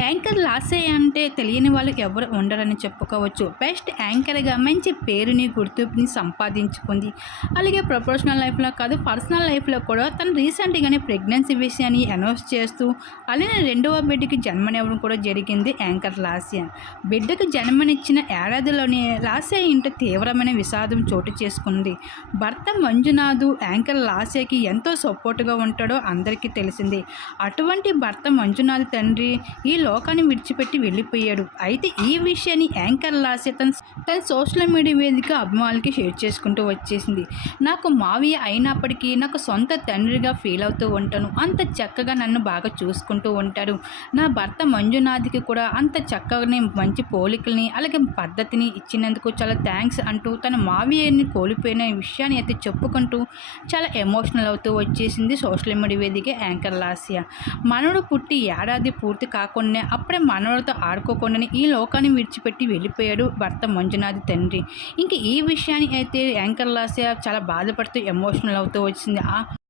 Anchor లాసే అంటే తెలియని వాళ్ళు ఎవరు ఉండరని చెప్పుకోవచ్చు. బెస్ట్ యాంకర్గా మంచి పేరుని గుర్తింపుని సంపాదించుకుంది. అలాగే ప్రొఫెషనల్ లైఫ్లో కాదు పర్సనల్ లైఫ్లో కూడా తను రీసెంట్గానే ప్రెగ్నెన్సీ విషయాన్ని అనౌన్స్ చేస్తూ అలానే రెండవ బిడ్డకి జన్మనివ్వడం కూడా జరిగింది యాంకర్ లాస్య బిడ్డకు జన్మనిచ్చిన ఏడాదిలోనే లాస్య ఇంట తీవ్రమైన విషాదం చోటు చేసుకుంది. భర్త మంజునాథు యాంకర్ లాస్యకి ఎంతో సపోర్ట్గా ఉంటాడో అందరికీ తెలిసింది. అటువంటి భర్త మంజునాథ్ తండ్రి ఈ లోకాన్ని విడిచిపెట్టి వెళ్ళిపోయాడు. అయితే ఈ విషయాన్ని యాంకర్ లాస్య తన తన సోషల్ మీడియా వేదిక అభిమానులకి షేర్ చేసుకుంటూ వచ్చేసింది. నాకు మావయ్య అయినప్పటికీ నాకు సొంత తండ్రిగా ఫీల్ అవుతూ ఉంటాను. అంత చక్కగా నన్ను బాగా చూసుకుంటూ ఉంటాడు. నా భర్త మంజునాథ్కి కూడా అంత చక్కగానే మంచి పోలికల్ని అలాగే పద్ధతిని ఇచ్చినందుకు చాలా థ్యాంక్స్ అంటూ తన మావయ్యని కోల్పోయిన విషయాన్ని అయితే చెప్పుకుంటూ చాలా ఎమోషనల్ అవుతూ వచ్చేసింది సోషల్ మీడియా వేదిక యాంకర్ లాస్య. మనడు పుట్టి ఏడాది పూర్తి కాకుండా అప్పుడే మనవడితో ఆడుకోకుండానే ఈ లోకాన్ని విడిచిపెట్టి వెళ్ళిపోయాడు భర్త మంజునాథ్ తండ్రి. ఇంక ఈ విషయాన్ని అయితే యాంకర్ లాస్య చాలా బాధపడుతూ ఎమోషనల్ అవుతూ వచ్చింది. ఆ